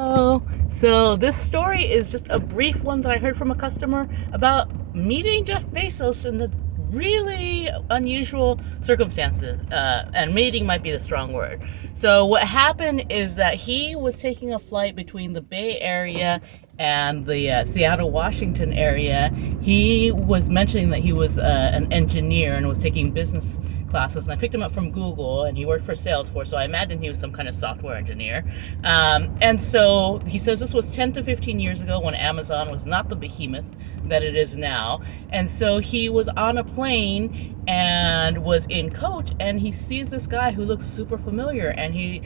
Oh, so this story is just a brief one that I heard from a customer about meeting Jeff Bezos in the really unusual circumstances. And meeting might be the strong word. So what happened is that he was taking a flight between the Bay Area and the Seattle, Washington area. He was mentioning that he was an engineer and was taking business classes, and I picked him up from Google, and he worked for Salesforce, so I imagine he was some kind of software engineer. And so he says this was 10 to 15 years ago when Amazon was not the behemoth that it is now. And so he was on a plane and was in coach, and he sees this guy who looks super familiar, and he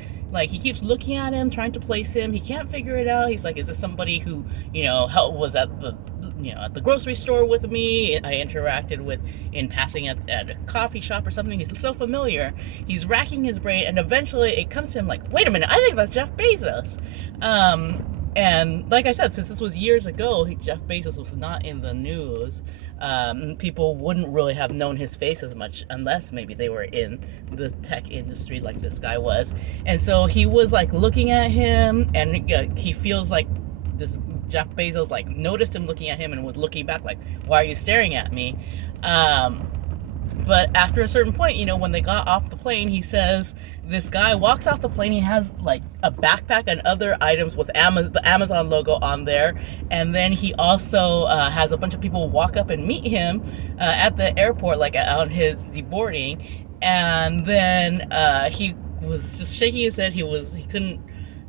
keeps looking at him, trying to place him. He can't figure it out. He's like, is this somebody who, was at the grocery store with me, I interacted with in passing at a coffee shop or something? He's so familiar. He's racking his brain, and eventually it comes to him like, wait a minute, I think that's Jeff Bezos. And like I said, since this was years ago, Jeff Bezos was not in the news. People wouldn't really have known his face as much unless maybe they were in the tech industry like this guy was. And so he was like looking at him, and he feels like this Jeff Bezos like noticed him looking at him and was looking back like, why are you staring at me? But after a certain point, when they got off the plane, he says this guy walks off the plane. He has like a backpack and other items with the Amazon logo on there. And then he also has a bunch of people walk up and meet him at the airport, like on his deboarding. And then he was just shaking his head. He couldn't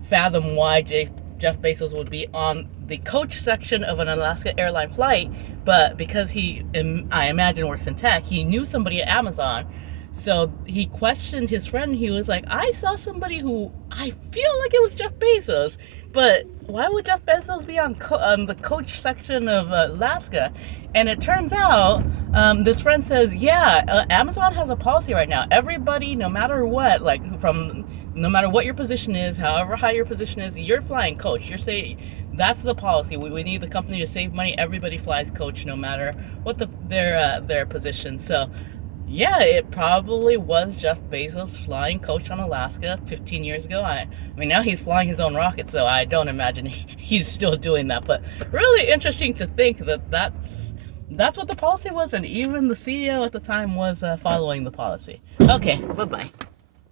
fathom why Jeff Bezos would be on the coach section of an Alaska airline flight, but because he, I imagine, works in tech, he knew somebody at Amazon. So he questioned his friend. He was like, I saw somebody who I feel like it was Jeff Bezos, but why would Jeff Bezos be on the coach section of Alaska? And it turns out, this friend says, yeah, Amazon has a policy right now. Everybody, no matter what, no matter what your position is, however high your position is, you're flying coach. You're saying that's the policy. We need the company to save money. Everybody flies coach, no matter what their position. So, yeah, it probably was Jeff Bezos flying coach on Alaska 15 years ago. I mean, now he's flying his own rocket, so I don't imagine he's still doing that. But really interesting to think that that's what the policy was, and even the CEO at the time was following the policy. Okay, bye-bye.